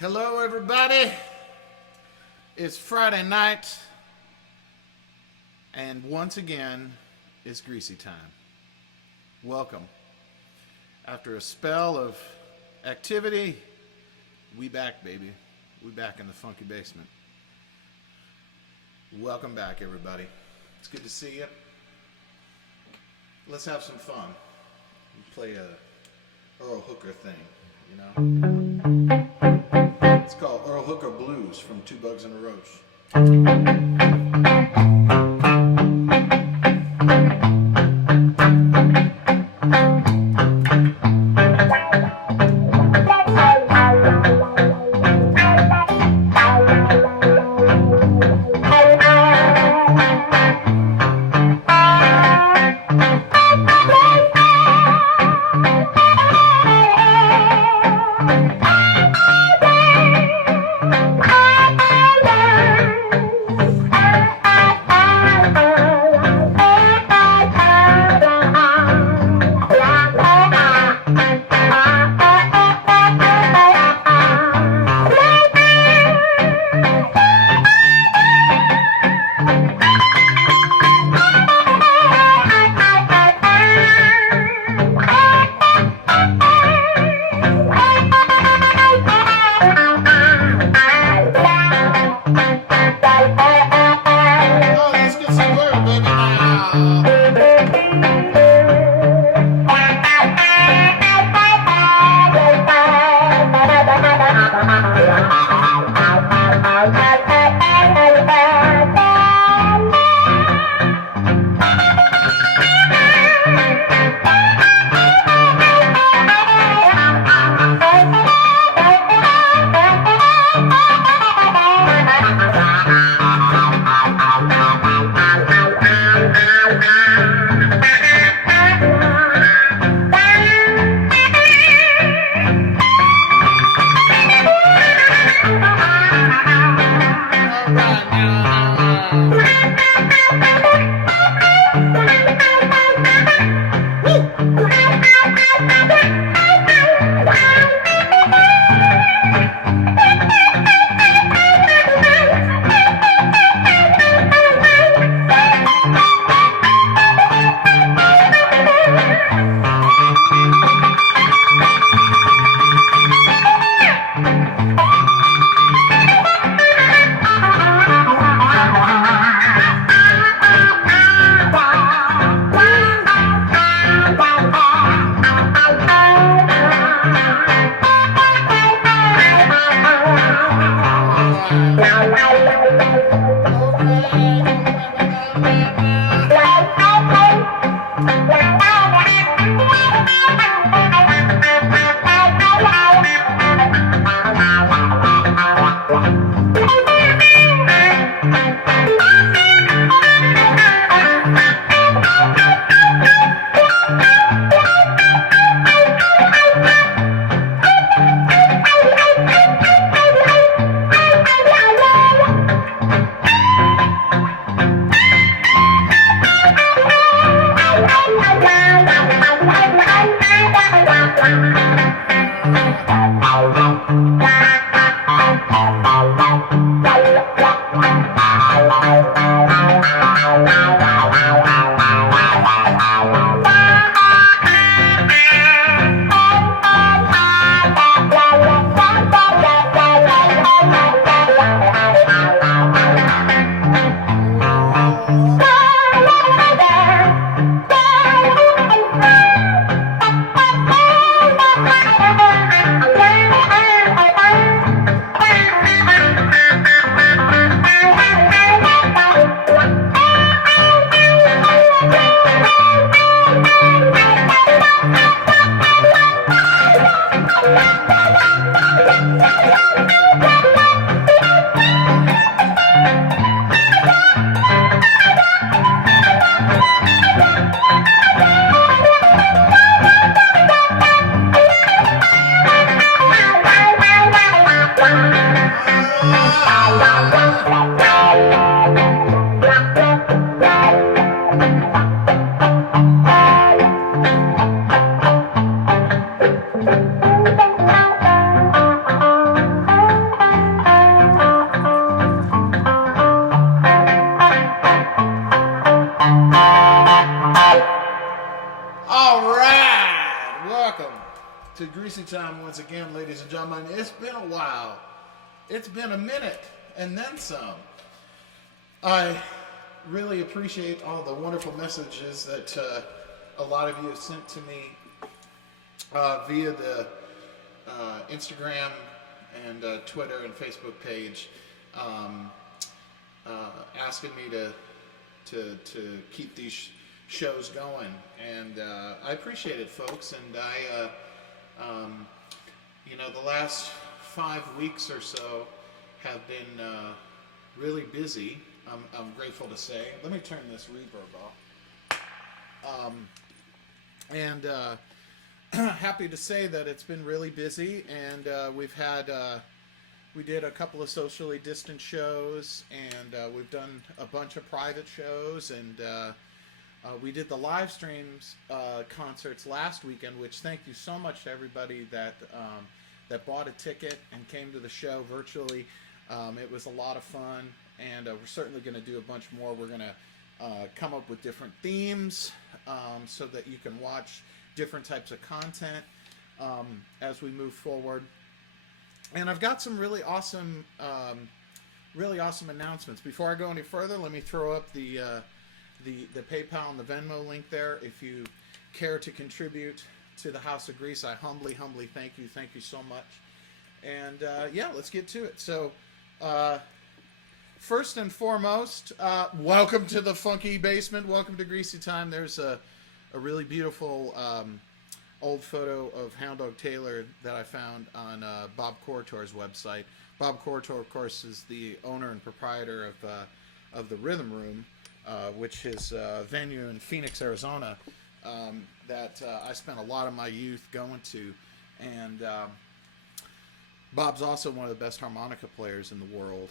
Hello, everybody. It's Friday night, and once again, it's Greasy time. Welcome. After a spell of activity, we back, baby. We back in the funky basement. Welcome back, everybody. It's good to see you. Let's have some fun. We play a Earl Hooker thing, you know? It's called Earl Hooker Blues from Two Bugs and a Roach. time once again, ladies and gentlemen. It's been a while. It's been a minute and then some. I really appreciate all the wonderful messages that a lot of you have sent to me via the Instagram and Twitter and Facebook page, asking me to keep these shows going, and I appreciate it, folks. And the last 5 weeks or so have been really busy. I'm grateful to say. Let me turn this reverb off. And happy to say that it's been really busy, and we did a couple of socially distant shows, and we've done a bunch of private shows, and we did the live streams concerts last weekend, which thank you so much to everybody that bought a ticket and came to the show virtually. It was a lot of fun, and we're certainly going to do a bunch more. We're going to come up with different themes so that you can watch different types of content as we move forward. And I've got some really awesome announcements. Before I go any further, let me throw up the PayPal and the Venmo link there. If you care to contribute to the House of Grease, I humbly thank you. Thank you so much. And yeah, let's get to it. So first and foremost, welcome to the funky basement. Welcome to Greasy Time. There's a really beautiful old photo of Hound Dog Taylor that I found on Bob Corritor's website. Bob Corritor, of course, is the owner and proprietor of the Rhythm Room, which is a venue in Phoenix, Arizona, that I spent a lot of my youth going to. And Bob's also one of the best harmonica players in the world.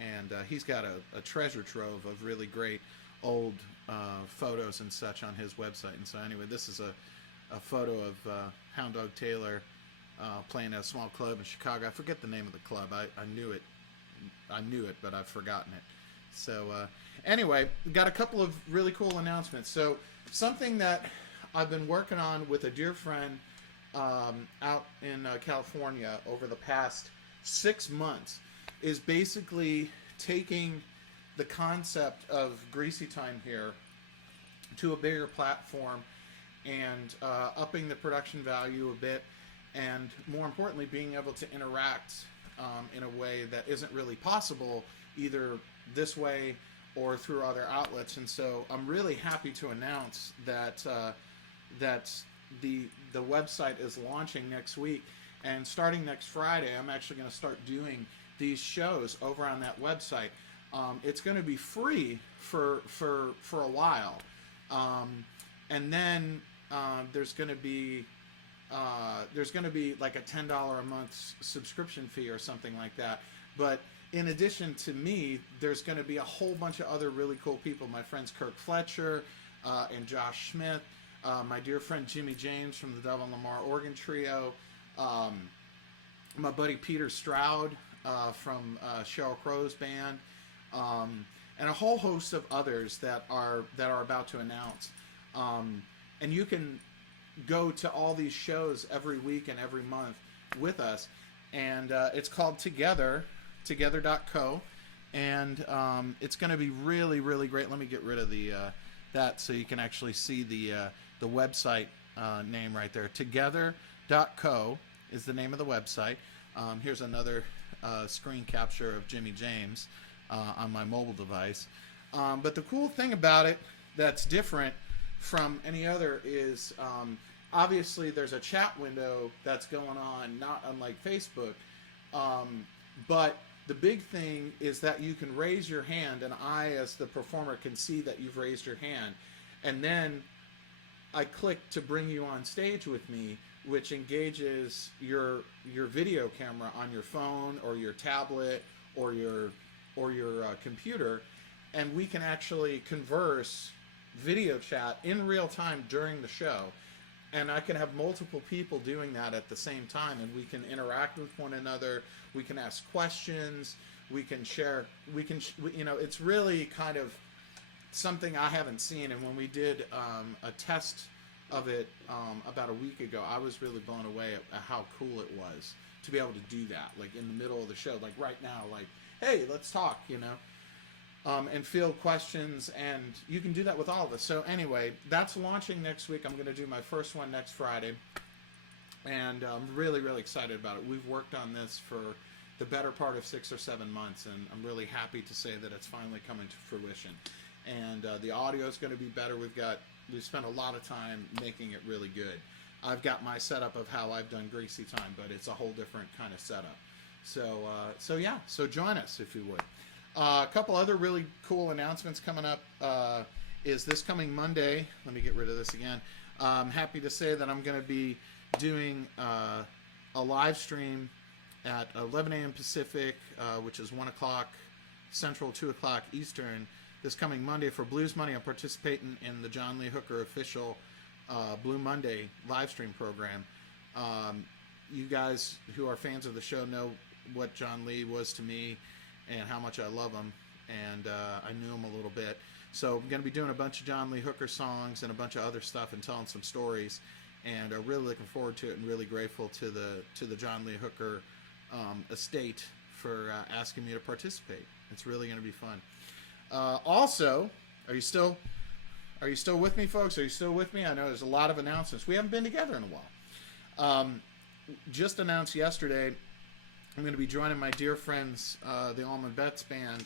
And he's got a treasure trove of really great old photos and such on his website. And so anyway, this is a photo of Hound Dog Taylor playing at a small club in Chicago. I forget the name of the club. I knew it, but I've forgotten it. So anyway, got a couple of really cool announcements. So something that I've been working on with a dear friend out in California over the past 6 months is basically taking the concept of Greasy Time here to a bigger platform and upping the production value a bit, and more importantly, being able to interact in a way that isn't really possible either this way or through other outlets. And so I'm really happy to announce that the website is launching next week, and starting next Friday, I'm actually going to start doing these shows over on that website. It's going to be free for a while, and then there's going to be like a $10 a month subscription fee or something like that. But in addition to me, there's going to be a whole bunch of other really cool people. My friends Kirk Fletcher and Josh Smith, my dear friend Jimmy James from the Devil and Lamar Organ Trio, my buddy Peter Stroud from Sheryl Crow's band, and a whole host of others that are about to announce. And you can go to all these shows every week and every month with us, and it's called together.co, and it's going to be really, really great. Let me get rid of the that so you can actually see the website name right there. Together.co is the name of the website. Here's another screen capture of Jimmy James on my mobile device. But the cool thing about it that's different from any other is obviously there's a chat window that's going on, not unlike Facebook. But the big thing is that you can raise your hand, and I, as the performer, can see that you've raised your hand. And then I click to bring you on stage with me, which engages your video camera on your phone or your tablet or your computer, and we can actually converse, video chat in real time during the show. And I can have multiple people doing that at the same time, and we can interact with one another. We can ask questions. We can share. It's really kind of something I haven't seen. And when we did a test of it about a week ago, I was really blown away at how cool it was to be able to do that, like in the middle of the show, like right now, like, hey, let's talk, you know, and field questions, and you can do that with all of us. So anyway, that's launching next week. I'm going to do my first one next Friday, and I'm really, really excited about it. We've worked on this for the better part of 6 or 7 months, and I'm really happy to say that it's finally coming to fruition. And the audio is going to be better. We've spent a lot of time making it really good. I've got my setup of how I've done Greasy Time, but it's a whole different kind of setup. So yeah, so join us if you would. A couple other really cool announcements coming up is this coming Monday. Let me get rid of this again. I'm happy to say that I'm going to be doing a live stream at 11 a.m. Pacific, which is 1 o'clock Central, 2 o'clock Eastern, this coming Monday for Blues Money. I'm participating in the John Lee Hooker official Blue Monday live stream program. You guys who are fans of the show know what John Lee was to me and how much I love him, and I knew him a little bit. So I'm going to be doing a bunch of John Lee Hooker songs and a bunch of other stuff and telling some stories, and really looking forward to it, and really grateful to the John Lee Hooker estate for asking me to participate. It's really going to be fun. Also, are you still with me, folks? Are you still with me? I know there's a lot of announcements. We haven't been together in a while. Just announced yesterday, I'm going to be joining my dear friends, the Allman Betts Band,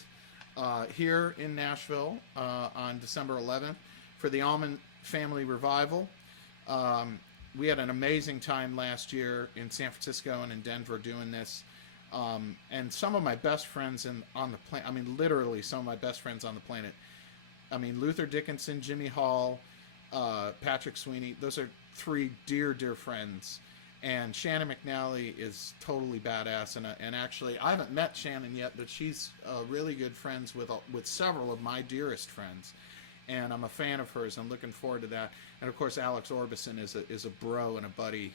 here in Nashville on December 11th for the Allman Family Revival. We had an amazing time last year in San Francisco and in Denver doing this. And some of my best friends on the planet, I mean, literally some of my best friends on the planet. I mean, Luther Dickinson, Jimmy Hall, Patrick Sweeney, those are 3 dear, dear friends. And Shannon McNally is totally badass. And actually, I haven't met Shannon yet, but she's really good friends with several of my dearest friends. And I'm a fan of hers. I'm looking forward to that. And of course, Alex Orbison is a bro and a buddy.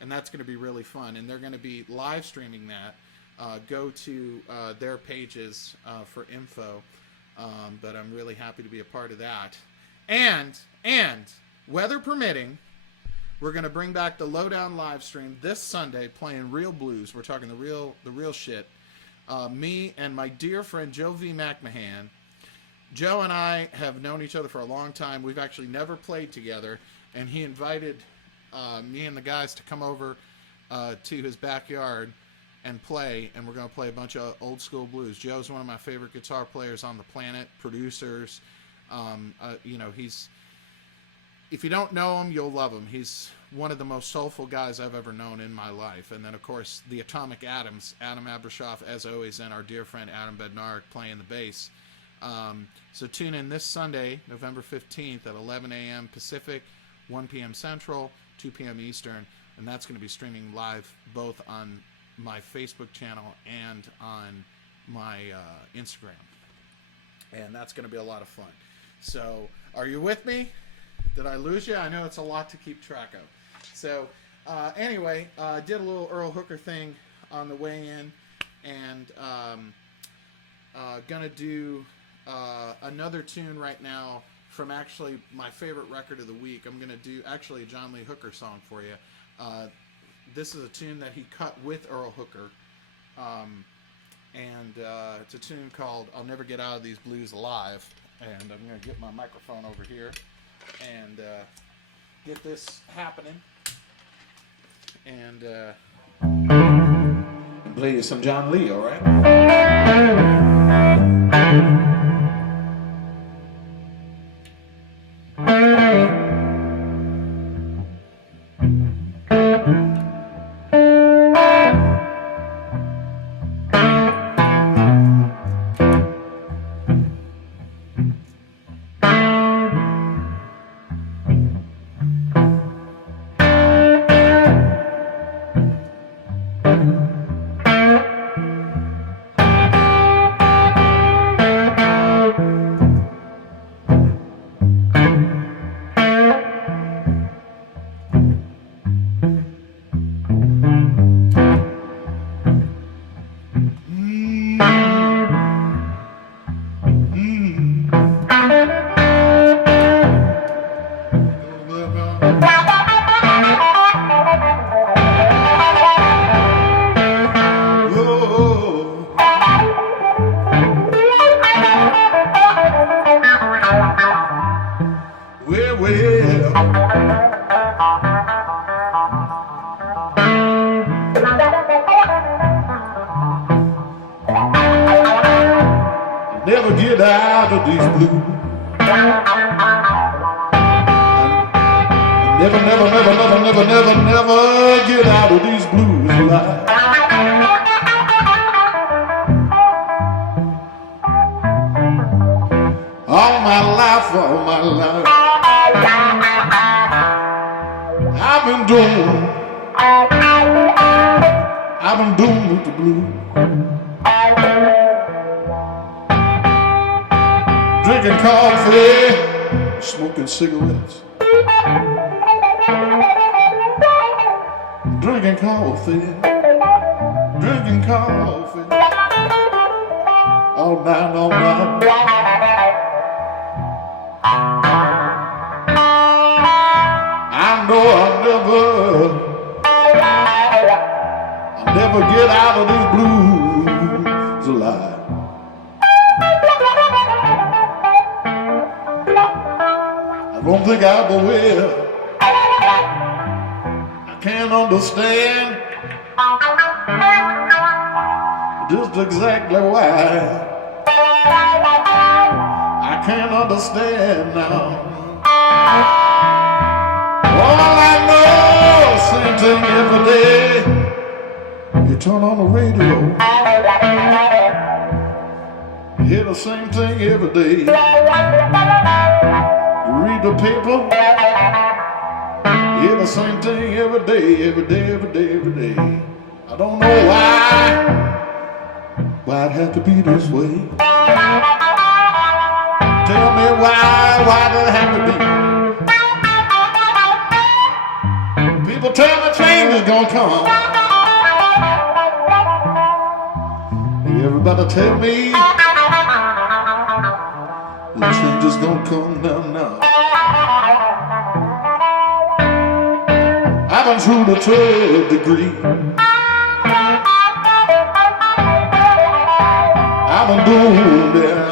And that's going to be really fun. And they're going to be live streaming that. Go to their pages for info. But I'm really happy to be a part of that. And weather permitting, we're going to bring back the Lowdown live stream this Sunday, playing real blues. We're talking the real shit. Me and my dear friend Joe V. McMahon. Joe and I have known each other for a long time. We've actually never played together, and he invited me and the guys to come over to his backyard and play, and we're going to play a bunch of old school blues. Joe's one of my favorite guitar players on the planet, producers. You know, if you don't know him, you'll love him. He's one of the most soulful guys I've ever known in my life. And then, of course, the Atomic Atoms, Adam Abrashoff, as always, and our dear friend Adam Bednarik playing the bass. So tune in this Sunday, November 15th at 11 a.m. Pacific, 1 p.m. Central, 2 p.m. Eastern, and that's going to be streaming live both on my Facebook channel and on my Instagram. And that's going to be a lot of fun. So, are you with me? Did I lose you? I know it's a lot to keep track of. So, anyway, I did a little Earl Hooker thing on the way in, and gonna do another tune right now from actually my favorite record of the week. I'm gonna do actually a John Lee Hooker song for you. This is a tune that he cut with Earl Hooker, and it's a tune called "I'll Never Get Out of These Blues Alive." And I'm gonna get my microphone over here and get this happening, and play you some John Lee, all right? get out of these blues. Never, never, never, never, never, never, never get out of these blues alive. All my life, I've been doing with the blues. Drinking coffee, smoking cigarettes. Drinking coffee, all night, all night. I know I'll never get out of these blues alive. I don't think I ever will. Can't understand just exactly why. I can't understand now. All I know, same thing every day. You turn on the radio, you hear the same thing every day. You read the paper, yeah, the same thing every day, every day, every day, every day. I don't know why it had to be this way. Tell me why did it have to be? People tell me change is gonna come. Everybody tell me the change is gonna come now. I've been through the 12th degree. I've been doing that.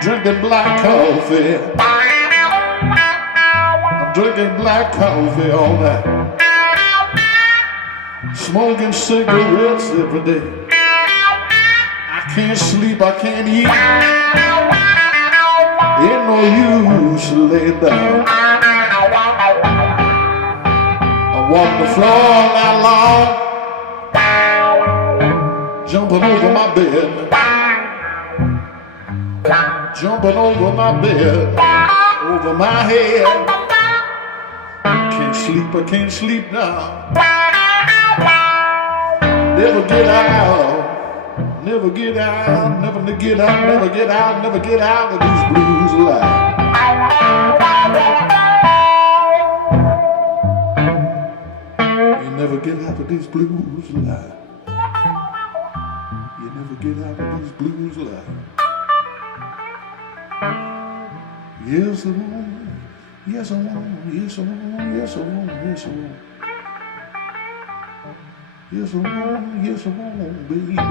Drinking black coffee. I'm drinking black coffee all night. Smoking cigarettes every day. I can't sleep, I can't eat. Ain't no use to lay down. I walk the floor all night long, jumping over my bed. Jumping over my bed, over my head. I can't sleep now. Never get out, never get out, never get out, never get out, never get out of these blues alive. You never get out of these blues alive. You never get out of these blues alive. Yes, I won't. Yes, I won't. Yes, I won't. Yes, I won't. Yes, I won't. Yes, I won't. Yes, I won't, baby. I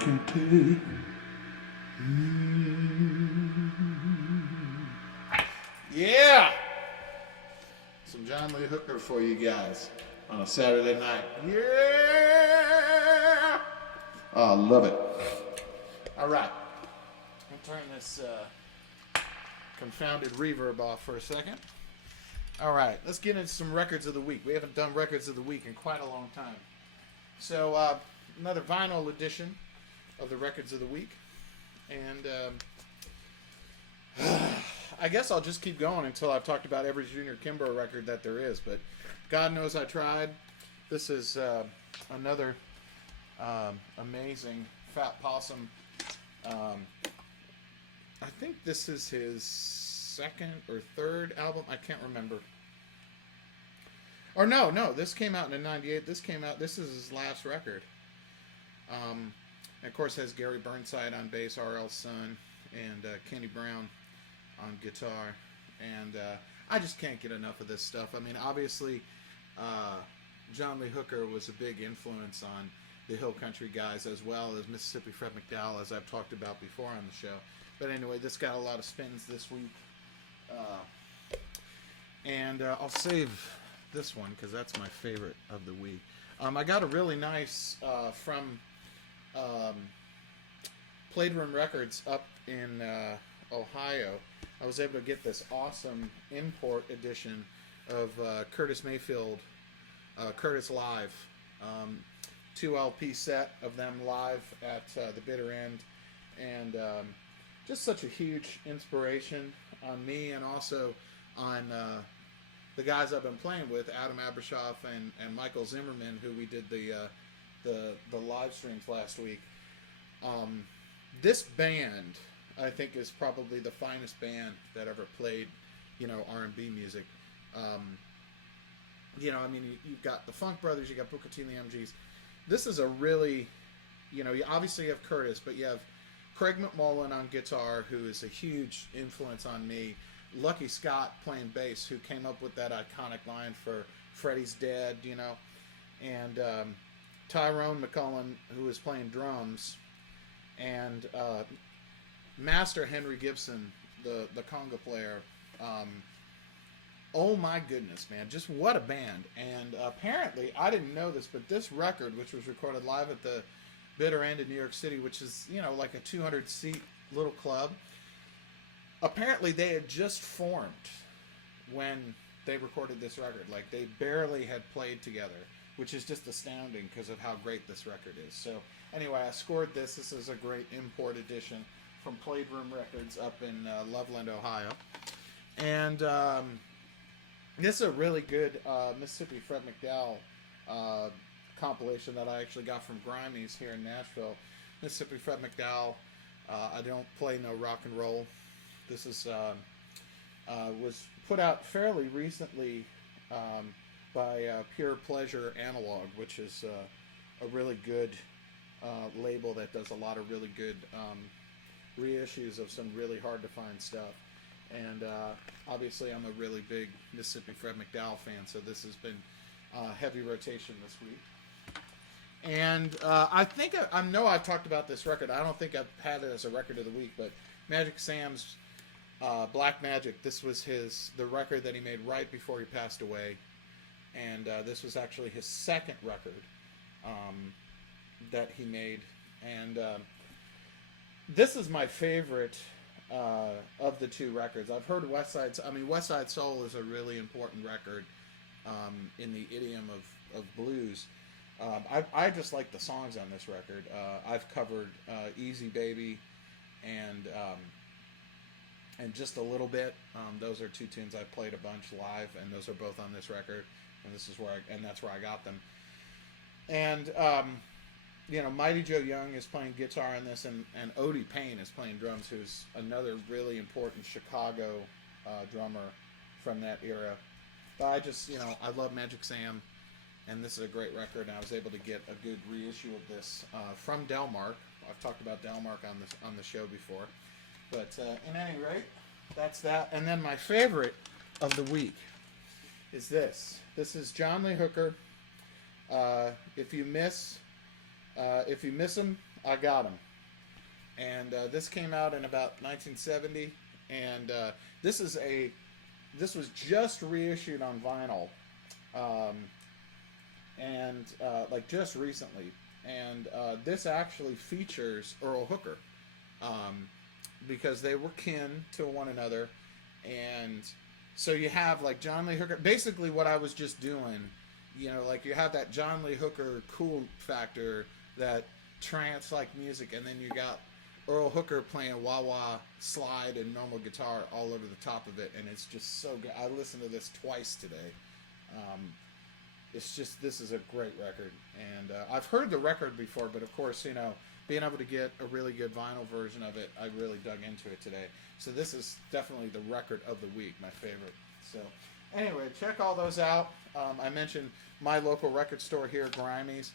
can't take. Yeah. Some John Lee Hooker for you guys on a Saturday night. Yeah. Oh, I love it. All right. Turn this confounded reverb off for a second. All right, let's get into some records of the week. We haven't done records of the week in quite a long time. So another vinyl edition of the records of the week. And I guess I'll just keep going until I've talked about every Junior Kimbrough record that there is. But God knows I tried. This is another amazing Fat Possum. I think this is his second or third album. I can't remember. Or no, this came out in '98. This is his last record. And of course has Gary Burnside on bass, R.L. Son, and Kenny Brown on guitar. And I just can't get enough of this stuff. I mean, obviously, John Lee Hooker was a big influence on the Hill Country guys, as well as Mississippi Fred McDowell, as I've talked about before on the show. But anyway, this got a lot of spins this week. And I'll save this one because that's my favorite of the week. I got a really nice from Playroom Records up in Ohio. I was able to get this awesome import edition of Curtis Mayfield, Curtis Live. 2 LP set of them live at the bitter end. And just such a huge inspiration on me and also on the guys I've been playing with, Adam Abershoff and Michael Zimmerman, who we did the live streams last week. This band, I think, is probably the finest band that ever played, R&B music. I mean, you've got the Funk Brothers, you got Booker T and the MGs. This is a really, you obviously have Curtis, but you have Craig McMullen on guitar, who is a huge influence on me. Lucky Scott playing bass, who came up with that iconic line for Freddie's Dead, and Tyrone McMullen, who is playing drums, and Master Henry Gibson, the conga player. Oh my goodness, man, just what a band. And apparently, I didn't know this, but this record, which was recorded live at the bitter end in New York City, which is, like a 200-seat little club, apparently they had just formed when they recorded this record. Like, they barely had played together, which is just astounding because of how great this record is. So anyway, I scored this. This is a great import edition from Playroom Records up in Loveland, Ohio. And this is a really good Mississippi Fred McDowell compilation that I actually got from Grimey's here in Nashville. Mississippi Fred McDowell. I don't play no rock and roll. This is was put out fairly recently by Pure Pleasure Analog, which is a really good label that does a lot of really good reissues of some really hard to find stuff. And obviously, I'm a really big Mississippi Fred McDowell fan, so this has been heavy rotation this week. And I think I know I've talked about this record. I don't think I've had it as a record of the week, but Magic Sam's Black Magic. This was the record that he made right before he passed away, and this was actually his second record that he made. And this is my favorite of the two records. I've heard West Side Soul is a really important record in the idiom of blues. I just like the songs on this record. I've covered Easy Baby and Just a Little Bit. Those are two tunes I played a bunch live, and those are both on this record. And this is that's where I got them. And Mighty Joe Young is playing guitar in this, and Odie Payne is playing drums, who's another really important Chicago drummer from that era. But I just, I love Magic Sam, and this is a great record, and I was able to get a good reissue of this from Delmark. I've talked about Delmark on the show before. But at any rate, that's that. And then my favorite of the week is this. This is John Lee Hooker. If you miss him, I got him. And this came out in about 1970, and this was just reissued on vinyl, and like just recently. And this actually features Earl Hooker, because they were kin to one another, and so you have like John Lee Hooker. Basically, what I was just doing, like you have that John Lee Hooker cool factor, that trance-like music, and then you got Earl Hooker playing wah-wah slide and normal guitar all over the top of it, and it's just so good. I listened to this twice today. This is a great record, and I've heard the record before, but of course, being able to get a really good vinyl version of it, I really dug into it today. So this is definitely the record of the week, my favorite. So anyway, check all those out. I mentioned my local record store here, Grimey's.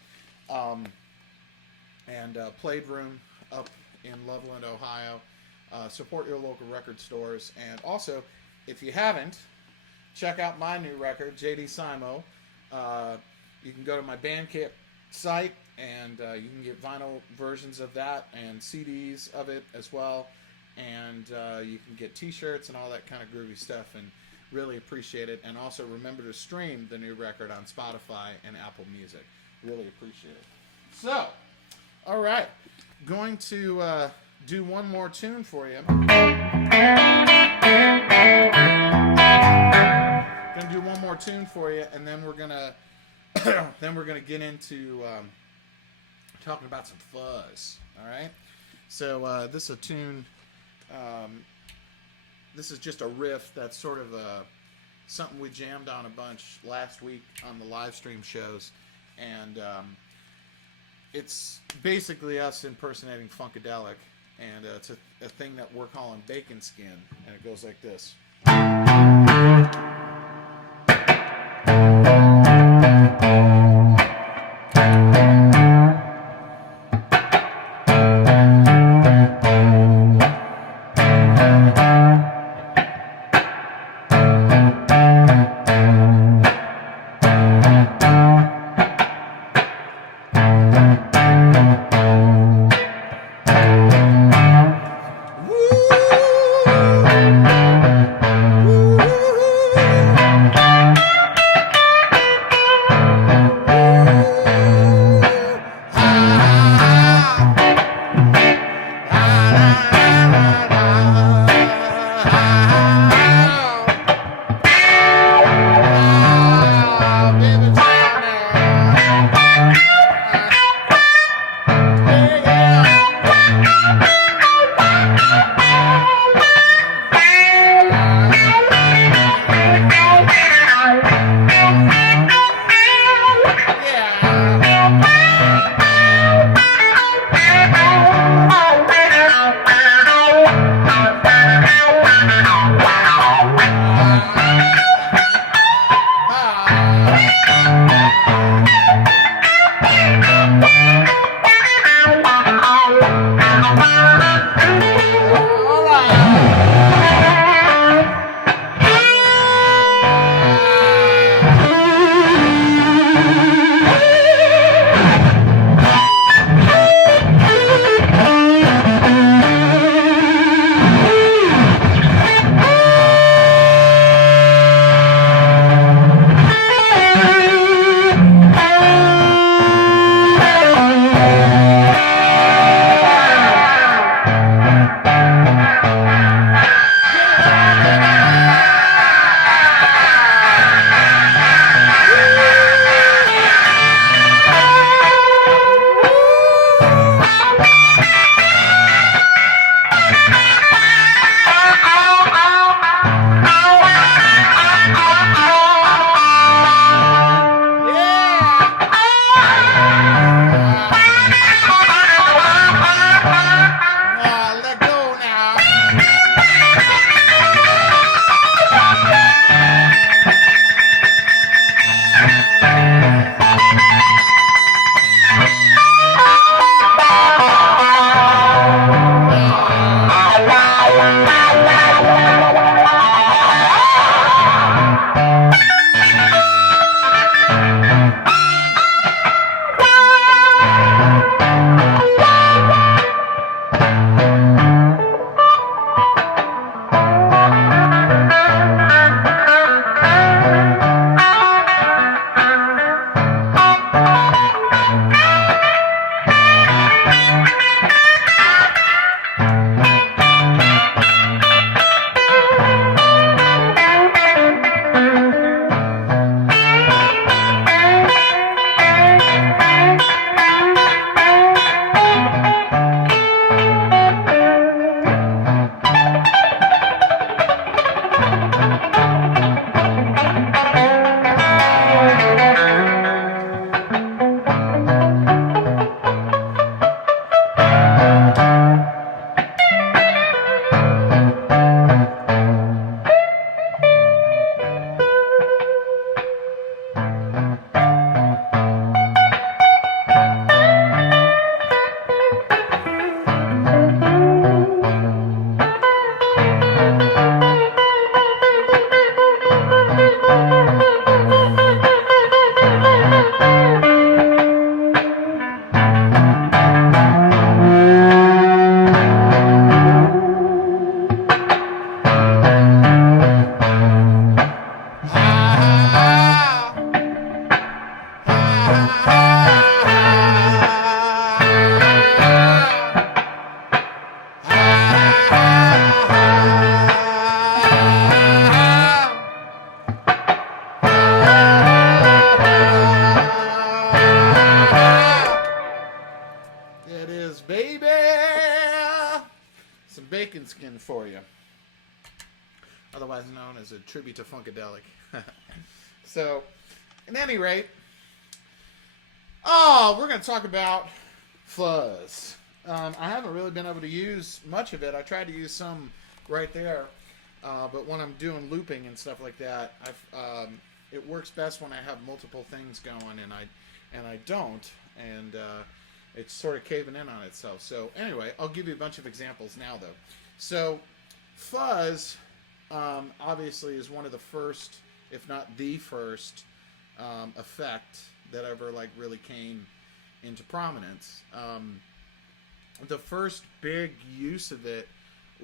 And Playroom up in Loveland, Ohio. Support your local record stores. And also, if you haven't, check out my new record, jdsimomusic. You can go to my Bandcamp site, and you can get vinyl versions of that and CDs of it as well. And you can get t-shirts and all that kind of groovy stuff, and really appreciate it. And also remember to stream the new record on Spotify and Apple Music. Really appreciate it. So, all right. Going to do one more tune for you. Gonna do one more tune for you, and then we're gonna get into talking about some fuzz. All right. So this is a tune. This is just a riff that's sort of something we jammed on a bunch last week on the live stream shows, and it's basically us impersonating Funkadelic, and it's a thing that we're calling Bacon Skin, and it goes like this. Fuzz, baby! Some bacon skin for you. Otherwise known as a tribute to Funkadelic. So, at any rate, we're going to talk about Fuzz. I haven't really been able to use much of it. I tried to use some right there, but when I'm doing looping and stuff like that, it works best when I have multiple things going, and I don't, and it's sort of caving in on itself. So anyway, I'll give you a bunch of examples now, though. So Fuzz, obviously, is one of the first, if not the first, effect that ever really came into prominence. The first big use of it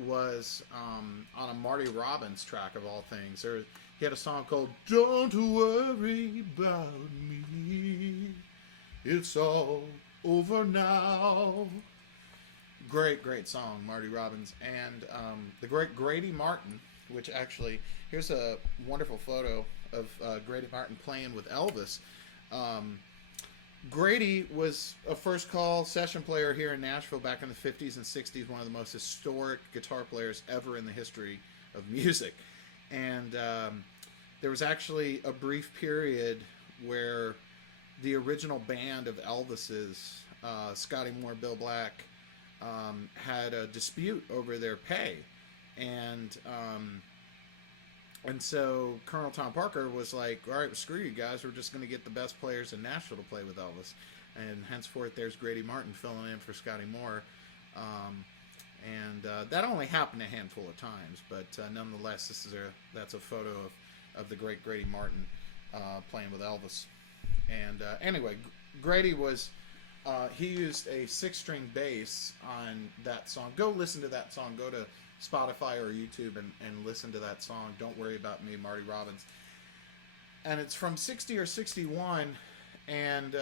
was on a Marty Robbins track, of all things. He had a song called "Don't Worry About Me, It's All Over Now." Great song, Marty Robbins. And the great Grady Martin, which actually, here's a wonderful photo of Grady Martin playing with Elvis. Grady was a first call session player here in Nashville back in the 50s and 60s, one of the most historic guitar players ever in the history of music. And there was actually a brief period where the original band of Elvis's, Scotty Moore, Bill Black, had a dispute over their pay. And so Colonel Tom Parker was like, all right, well, screw you guys. We're just going to get the best players in Nashville to play with Elvis. And henceforth, there's Grady Martin filling in for Scotty Moore. That only happened a handful of times. But nonetheless, that's a photo of the great Grady Martin playing with Elvis. And anyway, Grady was... he used a 6-string bass on that song. Go listen to that song. Go to Spotify or YouTube and listen to that song, Don't Worry About Me, Marty Robbins. And it's from 60 or 61, and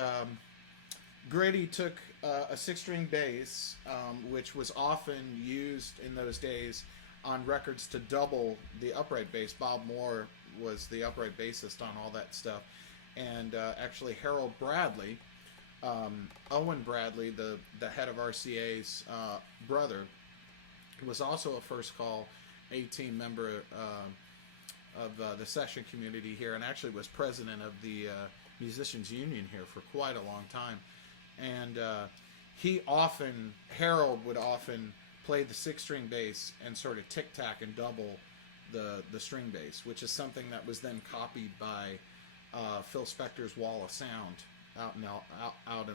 Grady took a 6-string bass, which was often used in those days on records to double the upright bass. Bob Moore was the upright bassist on all that stuff. And actually Harold Bradley, Owen Bradley, the head of RCA's brother, was also a first call A-team member of the session community here, and actually was president of the musicians union here for quite a long time. And Harold would often play the 6-string bass and sort of tic-tac and double the string bass, which is something that was then copied by Phil Spector's Wall of Sound out in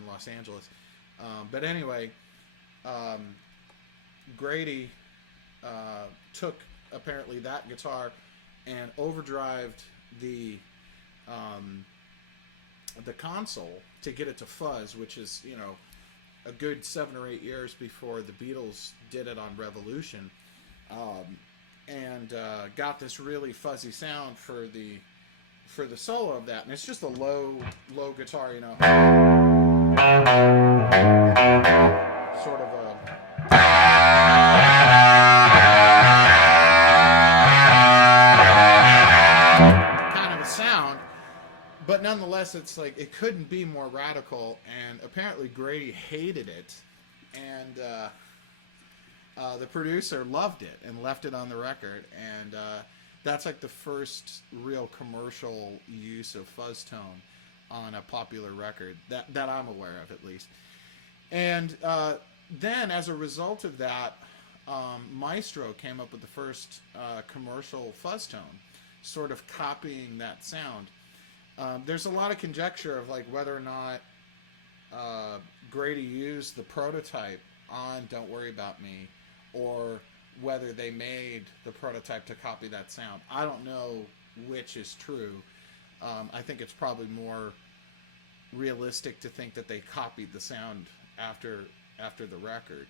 Los Angeles. But anyway, Grady took apparently that guitar and overdrived the console to get it to fuzz, which is, a good 7 or 8 years before the Beatles did it on Revolution, and got this really fuzzy sound for the solo of that. And it's just a low guitar, sort of a kind of a sound, but nonetheless, it's like it couldn't be more radical. And apparently Grady hated it, and the producer loved it and left it on the record. And that's like the first real commercial use of fuzz tone on a popular record that I'm aware of, at least. And then, as a result of that, Maestro came up with the first commercial fuzz tone, sort of copying that sound. There's a lot of conjecture of whether or not Grady used the prototype on Don't Worry About Me, or whether they made the prototype to copy that sound. I don't know which is true. I think it's probably more realistic to think that they copied the sound after the record.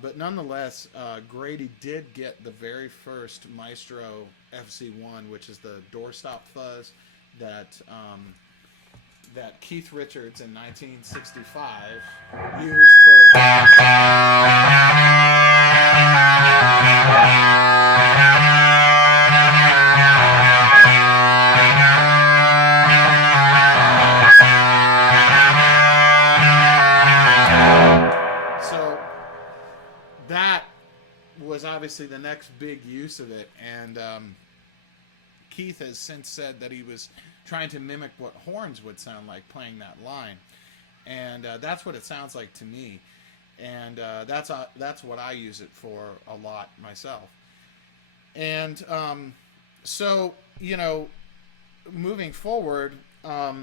But nonetheless, Grady did get the very first Maestro FC1, which is the doorstop fuzz that Keith Richards in 1965 used for... So was obviously the next big use of it, and Keith has since said that he was trying to mimic what horns would sound like playing that line, and that's what it sounds like to me, and that's what I use it for a lot myself. And so, you know, moving forward, I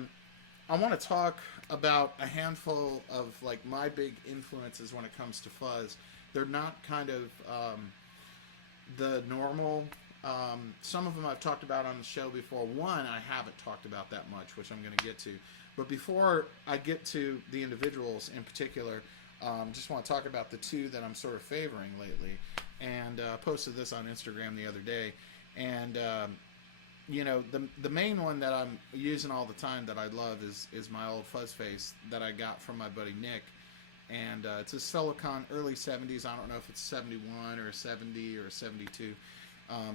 want to talk about a handful of like my big influences when it comes to fuzz. They're not kind of the normal. Some of them I've talked about on the show before. One I haven't talked about that much, which I'm going to get to. But before I get to the individuals in particular, just want to talk about the two that I'm sort of favoring lately. And posted this on Instagram the other day. And you know, the main one that I'm using all the time that I love is my old fuzz face that I got from my buddy Nick. And it's a Silicon early 70s. I don't know if it's 71 or 70 or 72.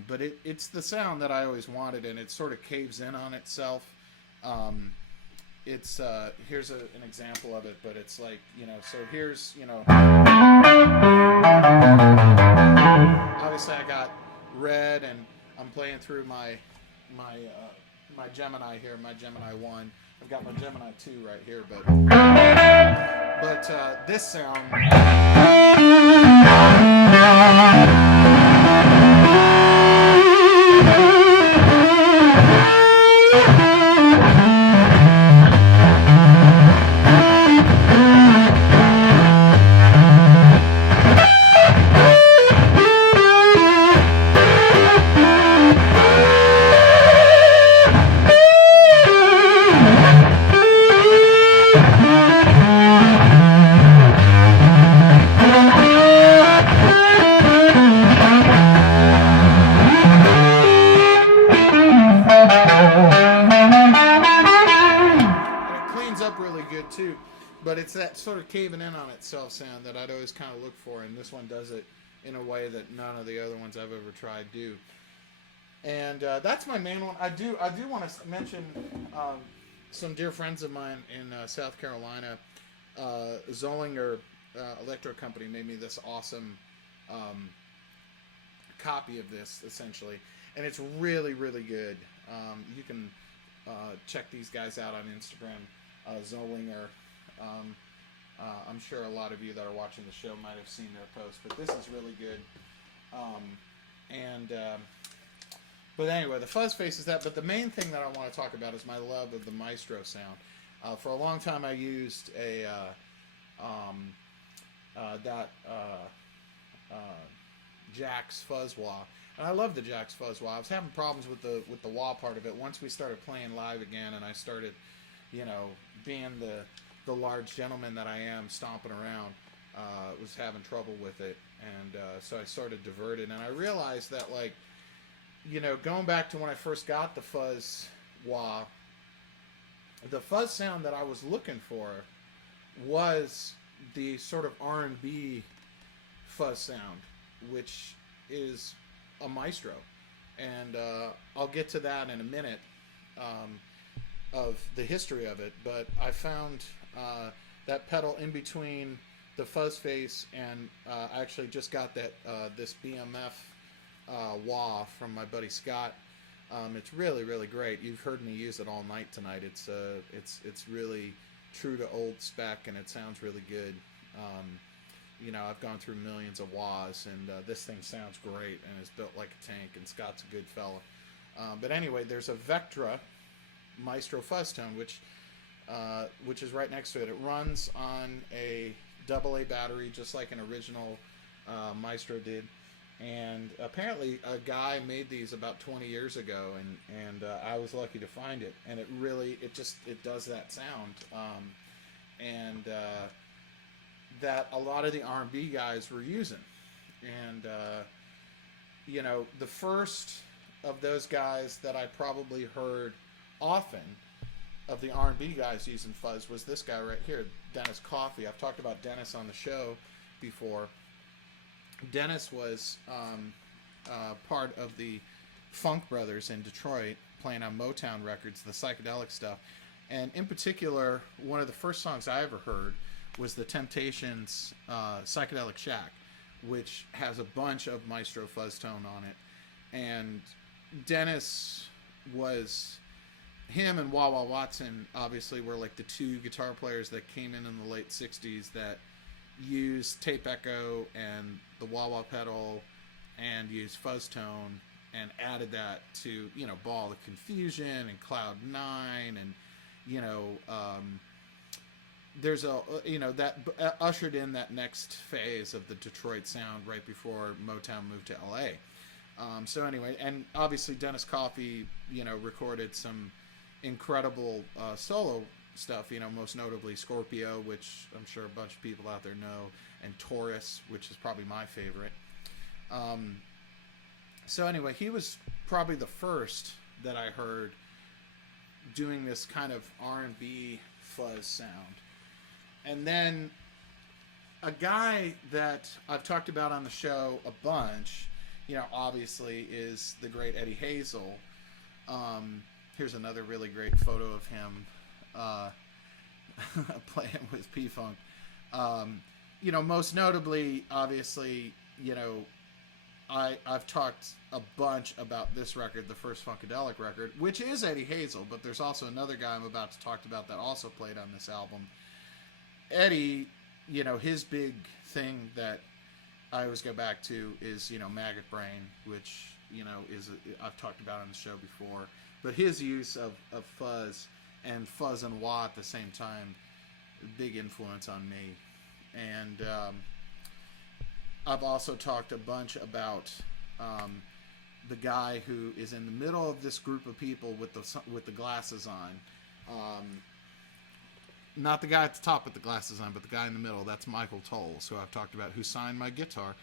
But it's the sound that I always wanted, and it sort of caves in on itself. It's here's an example of it, but it's like, you know, so here's, you know, obviously I got red, and I'm playing through my Gemini here, my Gemini 1. I've got my Gemini 2 right here, but this sound. But it's that sort of caving in on itself sound that I'd always kind of look for, and this one does it in a way that none of the other ones I've ever tried do. And that's my main one. I do want to mention some dear friends of mine in South Carolina. Zollinger Electro Company made me this awesome copy of this, essentially, and it's really, really good. You can check these guys out on Instagram, Zollinger. I'm sure a lot of you that are watching the show might have seen their post, but this is really good. But anyway, the fuzz face is that. But the main thing that I want to talk about is my love of the maestro sound. For a long time, I used a Jack's fuzz wah, and I love the Jack's fuzz wah. I was having problems with the wah part of it. Once we started playing live again, and I started, you know, being the large gentleman that I am, stomping around, was having trouble with it, and so I sort of diverted, and I realized that, like, you know, going back to when I first got the fuzz wah, the fuzz sound that I was looking for was the sort of R&B fuzz sound, which is a maestro, and I'll get to that in a minute, of the history of it. But I found that pedal in between the fuzz face, and I actually just got that this BMF wah from my buddy Scott. It's really, really great. You've heard me use it all night tonight. It's really true to old spec, and it sounds really good. You know, I've gone through millions of wahs, and this thing sounds great, and it's built like a tank, and Scott's a good fella. But anyway, there's a Vectra Maestro fuzz tone, which is right next to it. It runs on a AA battery, just like an original Maestro did. And apparently a guy made these about 20 years ago, and I was lucky to find it. And it really, it does that sound. And that a lot of the R&B guys were using. And, you know, the first of those guys that I probably heard often of the R&B guys using fuzz was this guy right here, Dennis Coffey. I've talked about Dennis on the show before. Dennis was part of the Funk Brothers in Detroit, playing on Motown Records, the psychedelic stuff. And in particular, one of the first songs I ever heard was the Temptations' Psychedelic Shack, which has a bunch of Maestro fuzz tone on it. And Dennis was, him and Wah Wah Watson obviously were like the two guitar players that came in the late 60s that used tape echo and the wah wah pedal and used fuzz tone and added that to, you know, Ball of Confusion and Cloud 9 and, you know, there's a, you know, that ushered in that next phase of the Detroit sound right before Motown moved to LA. So anyway, and obviously Dennis Coffey, you know, recorded some incredible solo stuff, you know, most notably Scorpio, which I'm sure a bunch of people out there know, and Taurus, which is probably my favorite. So anyway, he was probably the first that I heard doing this kind of R&B fuzz sound. And then a guy that I've talked about on the show a bunch, you know, obviously is the great Eddie Hazel. Here's another really great photo of him playing with P-Funk. You know, most notably, obviously, you know, I've talked a bunch about this record, the first Funkadelic record, which is Eddie Hazel, but there's also another guy I'm about to talk about that also played on this album. Eddie, you know, his big thing that I always go back to is, you know, Maggot Brain, which, you know, I've talked about on the show before. But his use of fuzz and fuzz and wah at the same time, big influence on me. And I've also talked a bunch about the guy who is in the middle of this group of people with the glasses on. Not the guy at the top with the glasses on, but the guy in the middle. That's Michael Toles, who I've talked about, who signed my guitar.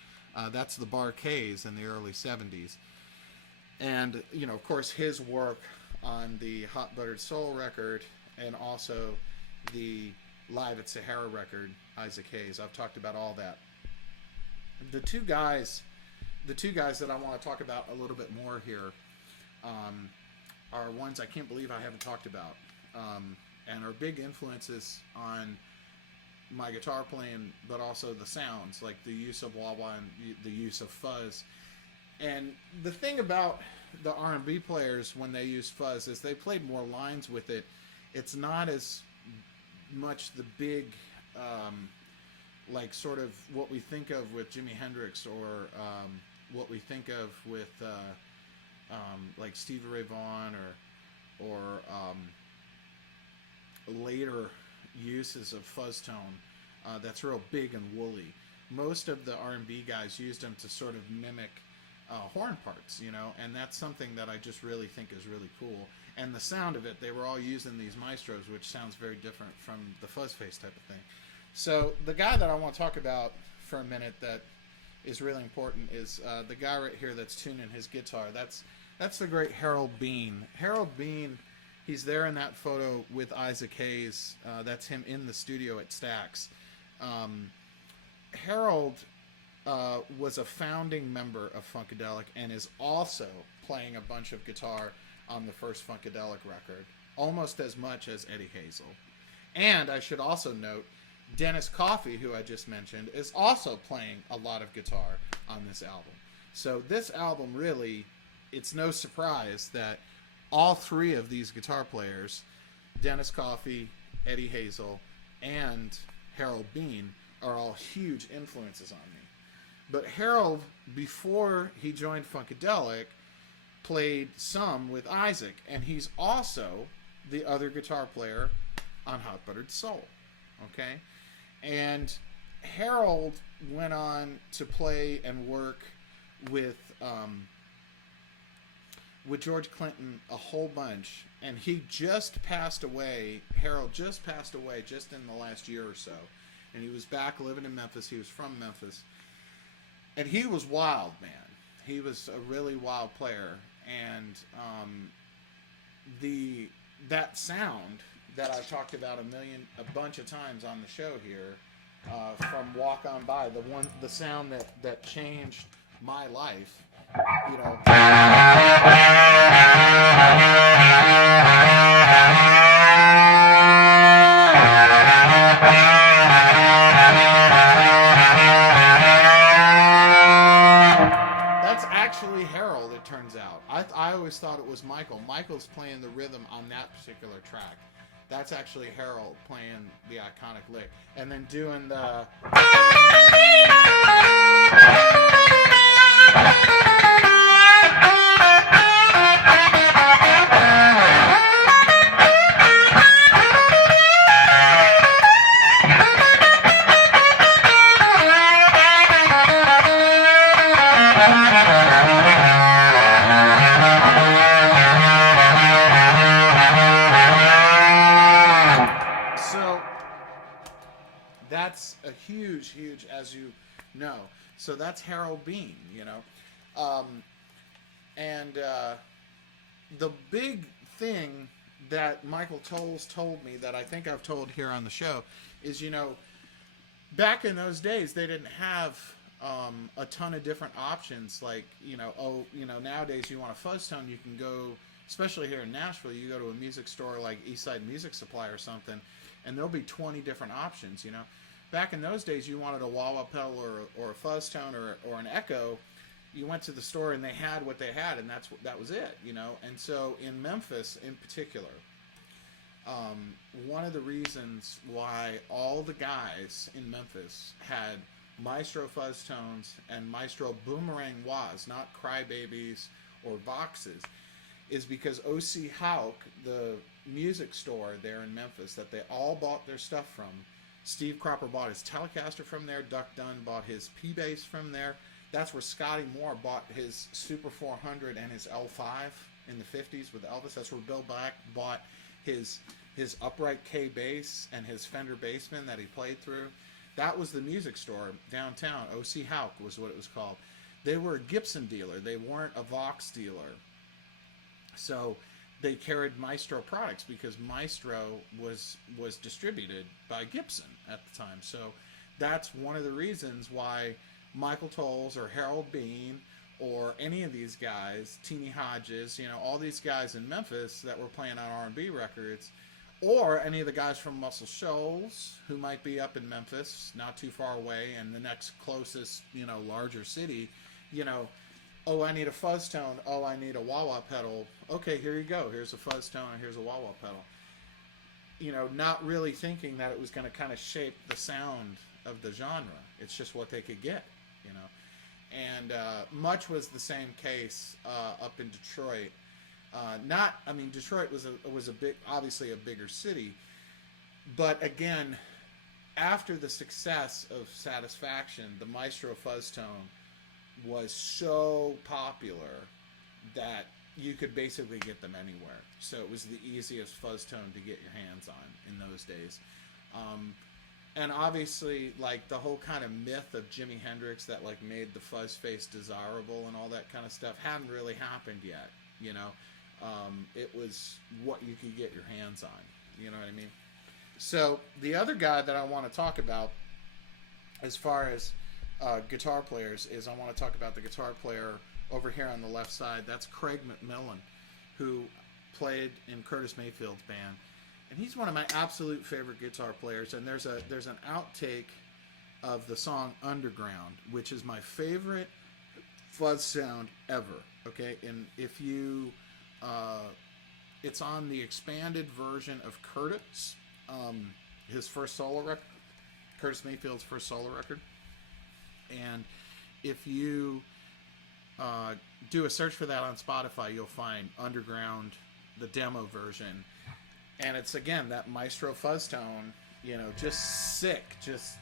That's the Bar-Kays in the early 70s. And, you know, of course, his work on the Hot Buttered Soul record and also the Live at Sahara record, Isaac Hayes. I've talked about all that. The two guys that I want to talk about a little bit more here are ones I can't believe I haven't talked about. And are big influences on my guitar playing, but also the sounds, like the use of wah-wah and the use of fuzz. And the thing about the R&B players when they use fuzz is they played more lines with it. It's not as much the big, like sort of what we think of with Jimi Hendrix or what we think of with like Stevie Ray Vaughan or later uses of fuzz tone that's real big and woolly. Most of the R&B guys used them to sort of mimic horn parts, you know, and that's something that I just really think is really cool. And the sound of it, they were all using these maestros, which sounds very different from the fuzz face type of thing. So the guy that I want to talk about for a minute that is really important is the guy right here that's tuning his guitar. That's the great Harold Beane. Harold Beane, he's there in that photo with Isaac Hayes. That's him in the studio at Stax. Harold was a founding member of Funkadelic and is also playing a bunch of guitar on the first Funkadelic record, almost as much as Eddie Hazel. And I should also note, Dennis Coffey, who I just mentioned, is also playing a lot of guitar on this album. So this album really, it's no surprise that all three of these guitar players, Dennis Coffey, Eddie Hazel, and Harold Beane, are all huge influences on me. But Harold, before he joined Funkadelic, played some with Isaac, and he's also the other guitar player on Hot Buttered Soul. Okay? And Harold went on to play and work with George Clinton a whole bunch, and he just passed away. Harold just passed away just in the last year or so, and he was back living in Memphis. He was from Memphis, and he was wild, man. He was a really wild player, and that sound that I've talked about a bunch of times on the show here, from Walk On By, the sound that changed my life, you know. thought it was Michael. Michael's playing the rhythm on that particular track. That's actually Harold playing the iconic lick. And then doing the... That's a huge, as you know. So that's Harold Beane, you know. The big thing that Michael Toles told me that I think I've told here on the show is, you know, back in those days, they didn't have a ton of different options. Like, you know, nowadays you want a fuzz tone, you can go, especially here in Nashville, you go to a music store like Eastside Music Supply or something, and there'll be 20 different options, you know. Back in those days, you wanted a wah-wah pedal or a fuzz tone or an echo. You went to the store and they had what they had, and that was it, you know. And so in Memphis, in particular, one of the reasons why all the guys in Memphis had Maestro fuzz tones and Maestro boomerang wahs, not crybabies or boxes, is because O.C. Houck, the music store there in Memphis that they all bought their stuff from, Steve Cropper bought his Telecaster from there. Duck Dunn bought his P-Bass from there. That's where Scotty Moore bought his Super 400 and his L5 in the 50s with Elvis. That's where Bill Black bought his upright K-Bass and his Fender Bassman that he played through. That was the music store downtown. O.C. Houck was what it was called. They were a Gibson dealer. They weren't a Vox dealer. So they carried Maestro products because Maestro was distributed by Gibson at the time. So that's one of the reasons why Michael Toles or Harold Beane or any of these guys, Teeny Hodges, you know, all these guys in Memphis that were playing on R&B records, or any of the guys from Muscle Shoals who might be up in Memphis, not too far away, and the next closest, you know, larger city, you know, oh, I need a fuzz tone. Oh, I need a wah-wah pedal. Okay, here you go. Here's a fuzz tone and here's a wah-wah pedal. You know, not really thinking that it was going to kind of shape the sound of the genre. It's just what they could get, you know. And much was the same case up in Detroit. Detroit was a big, obviously a bigger city. But again, after the success of Satisfaction, the Maestro fuzz tone was so popular that you could basically get them anywhere. So it was the easiest fuzz tone to get your hands on in those days. And obviously, like, the whole kind of myth of Jimi Hendrix that, like, made the fuzz face desirable and all that kind of stuff hadn't really happened yet, you know. It was what you could get your hands on, you know what I mean? So the other guy that I want to talk about as far as guitar players is I want to talk about the guitar player over here on the left side. That's Craig McMullen, who played in Curtis Mayfield's band, and he's one of my absolute favorite guitar players. And there's an outtake of the song Underground, which is my favorite fuzz sound ever. Okay, and if you it's on the expanded version of Curtis, his first solo record, Curtis Mayfield's first solo record. And if you do a search for that on Spotify, you'll find Underground, the demo version. And it's, again, that Maestro fuzz tone, you know, just sick, just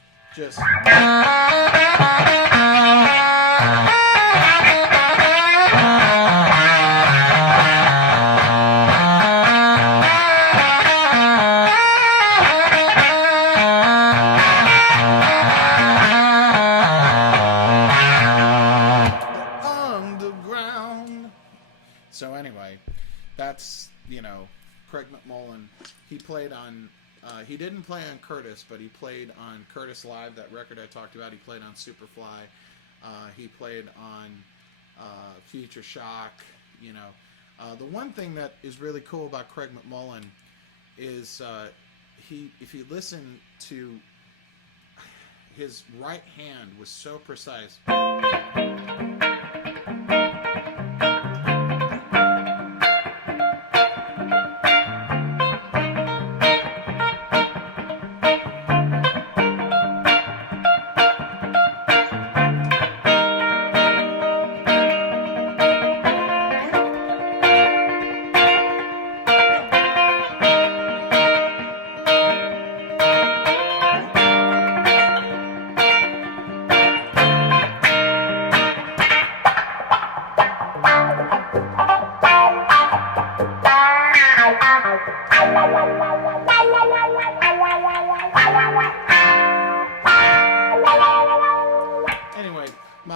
So anyway, that's, you know, Craig McMullen. He played on, he didn't play on Curtis, but he played on Curtis Live, that record I talked about. He played on Superfly. He played on Future Shock, you know. The one thing that is really cool about Craig McMullen is if you listen to his right hand was so precise.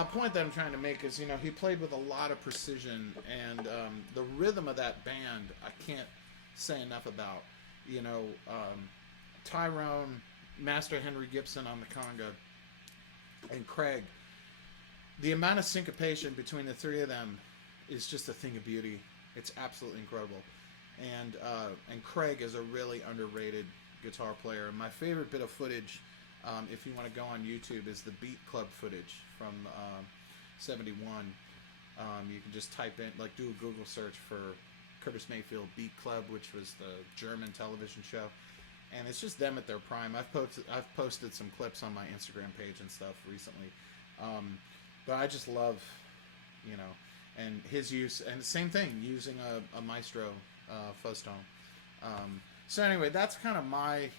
point that I'm trying to make is, you know, he played with a lot of precision, and the rhythm of that band, I can't say enough about. You know, Tyrone, Master Henry Gibson on the conga, and Craig. The amount of syncopation between the three of them is just a thing of beauty. It's absolutely incredible. And Craig is a really underrated guitar player. My favorite bit of footage, if you want to go on YouTube, is the Beat Club footage from 71. You can just type in, like, do a Google search for Curtis Mayfield Beat Club, which was the German television show, and it's just them at their prime. I've posted some clips on my Instagram page and stuff recently, but I just love, you know, and his use, and same thing, using a Maestro fuzz tone. So anyway, that's kind of my,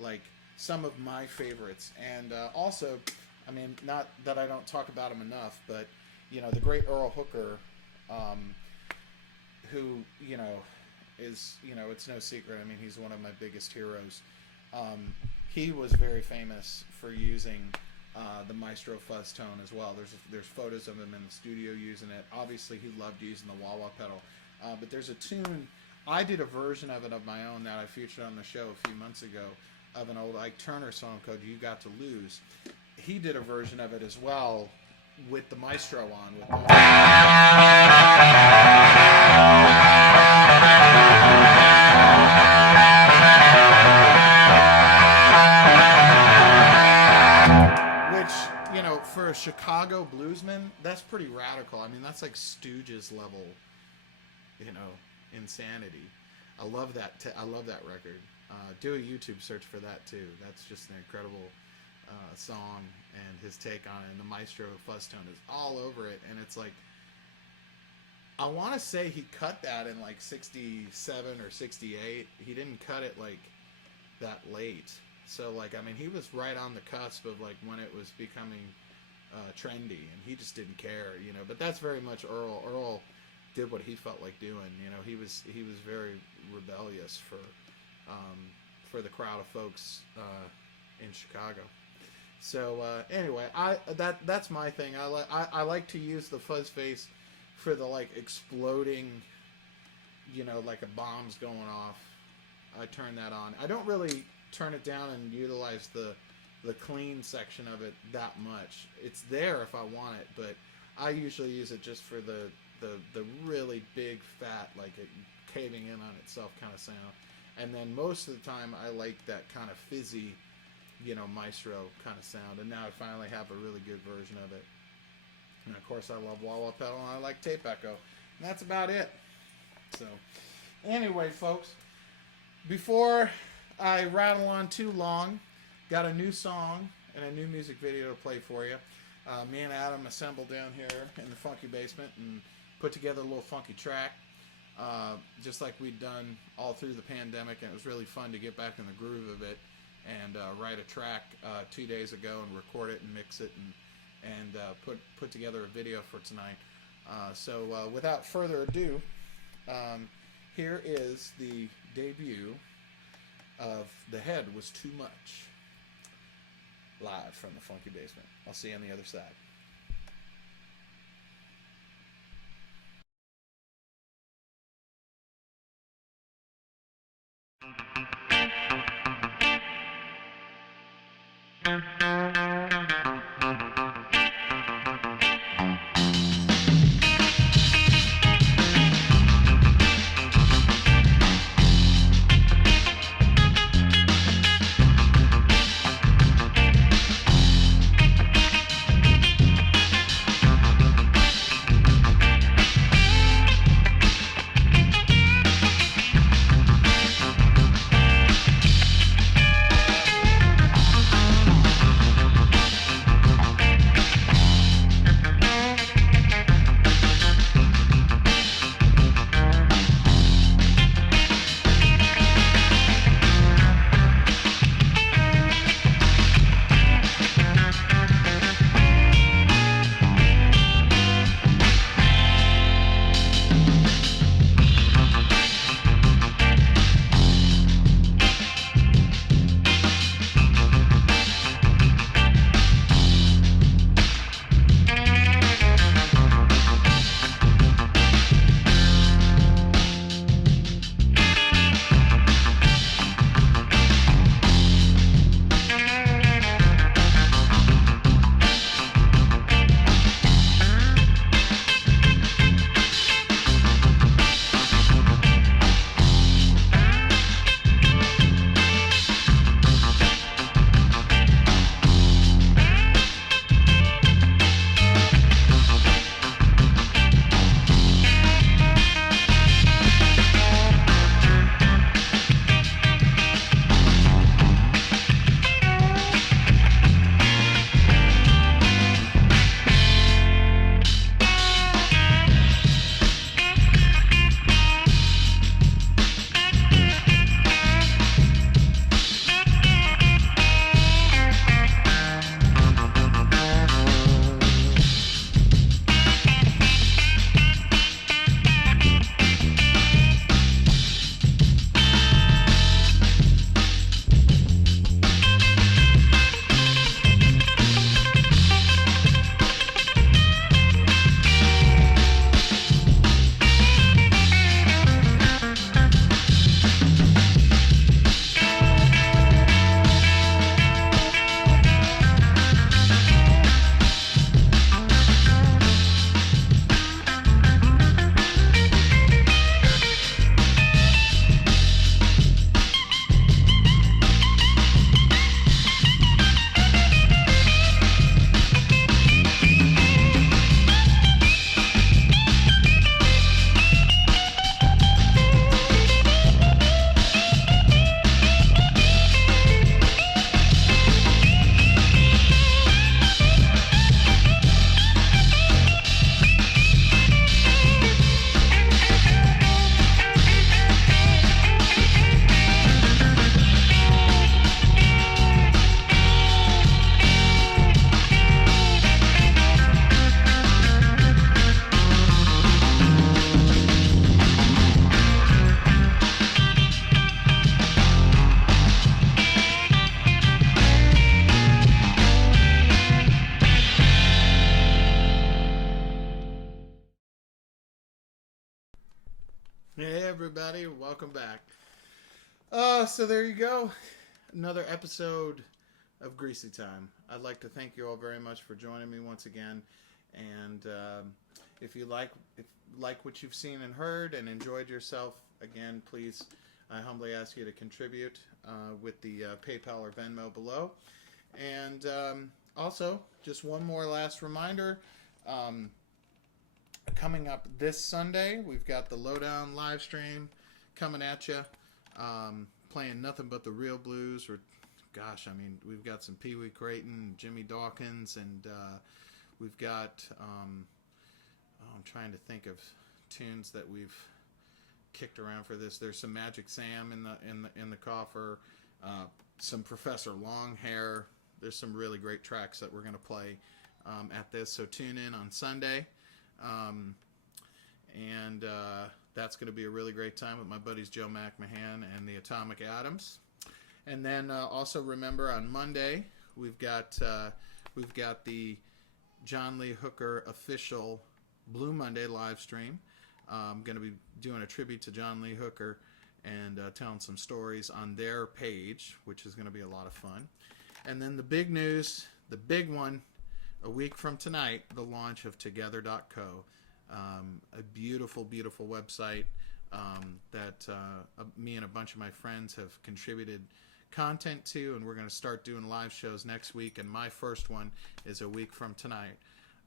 like, some of my favorites. And also, I mean, not that I don't talk about him enough, but, you know, the great Earl Hooker, who, you know, is, you know, it's no secret, I mean, he's one of my biggest heroes. He was very famous for using the Maestro fuzz tone as well. There's photos of him in the studio using it. Obviously, he loved using the wah-wah pedal. But there's a tune, I did a version of it of my own that I featured on the show a few months ago, of an old Ike Turner song called You Got to Lose. He did a version of it as well with the Maestro on. With which, you know, for a Chicago bluesman, that's pretty radical. I mean, that's like Stooges level, you know, insanity. I love that. I love that record. Do a YouTube search for that too. That's just an incredible song, and his take on it. And the Maestro fuzz tone is all over it. And it's like, I want to say he cut that in like 67 or 68. He didn't cut it like that late. So like, I mean, he was right on the cusp of like when it was becoming trendy, and he just didn't care, you know. But that's very much Earl. Earl did what he felt like doing, you know. He was very rebellious for the crowd of folks in Chicago. So anyway, that's my thing. I like to use the fuzz face for the like exploding, you know, like a bomb's going off. I turn that on. I don't really turn it down and utilize the clean section of it that much. It's there if I want it, but I usually use it just for the really big fat, like it caving in on itself kind of sound. And then most of the time I like that kind of fizzy, you know, Maestro kind of sound. And now I finally have a really good version of it. And of course I love wah-wah pedal, and I like tape echo. And that's about it. So anyway, folks, before I rattle on too long, got a new song and a new music video to play for you. Me and Adam assembled down here in the funky basement and put together a little funky track, just like we'd done all through the pandemic, and it was really fun to get back in the groove of it and write a track 2 days ago and record it and mix it and put together a video for tonight. So without further ado, here is the debut of The Head Was Too Much, live from the funky basement. I'll see you on the other side. Hey everybody, welcome back. So there you go. Another episode of Greasy Time. I'd like to thank you all very much for joining me once again. And if you like what you've seen and heard and enjoyed yourself, again, please, I humbly ask you to contribute with the PayPal or Venmo below. And also, just one more last reminder. Coming up this Sunday, we've got the Lowdown live stream coming at you, playing nothing but the real blues. Or, gosh, I mean, we've got some Pee Wee Creighton, Jimmy Dawkins, and we've got. I'm trying to think of tunes that we've kicked around for this. There's some Magic Sam in the coffer, some Professor Longhair. There's some really great tracks that we're going to play at this. So tune in on Sunday. And that's going to be a really great time with my buddies Joe McMahon and the Atomic Atoms. And then also remember on Monday we've got the John Lee Hooker official Blue Monday live stream. I'm going to be doing a tribute to John Lee Hooker and telling some stories on their page, which is going to be a lot of fun. And then the big news, the big one. A week from tonight, the launch of Together.co, a beautiful, beautiful website that me and a bunch of my friends have contributed content to, and we're going to start doing live shows next week, and my first one is a week from tonight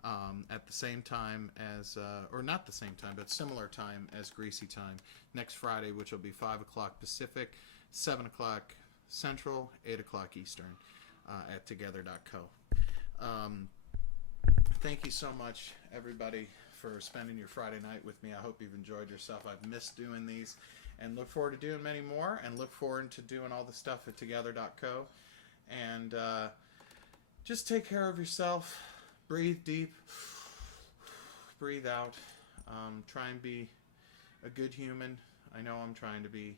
at the same time as, or not the same time, but similar time as Greasy Time, next Friday, which will be 5 o'clock Pacific, 7 o'clock Central, 8 o'clock Eastern at Together.co. Thank you so much, everybody, for spending your Friday night with me. I hope you've enjoyed yourself. I've missed doing these and look forward to doing many more and look forward to doing all the stuff at Together.co. And just take care of yourself. Breathe deep. Breathe out. Try and be a good human. I know I'm trying to be.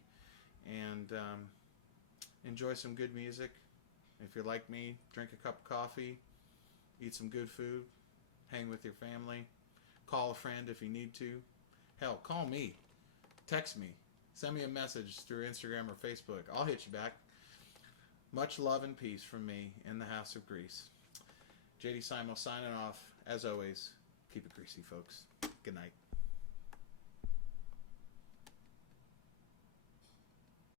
And enjoy some good music. If you're like me, drink a cup of coffee. Eat some good food. Hang with your family. Call a friend if you need to. Hell, call me. Text me. Send me a message through Instagram or Facebook. I'll hit you back. Much love and peace from me in the House of Grease. JD Simo signing off. As always, keep it greasy, folks. Good night.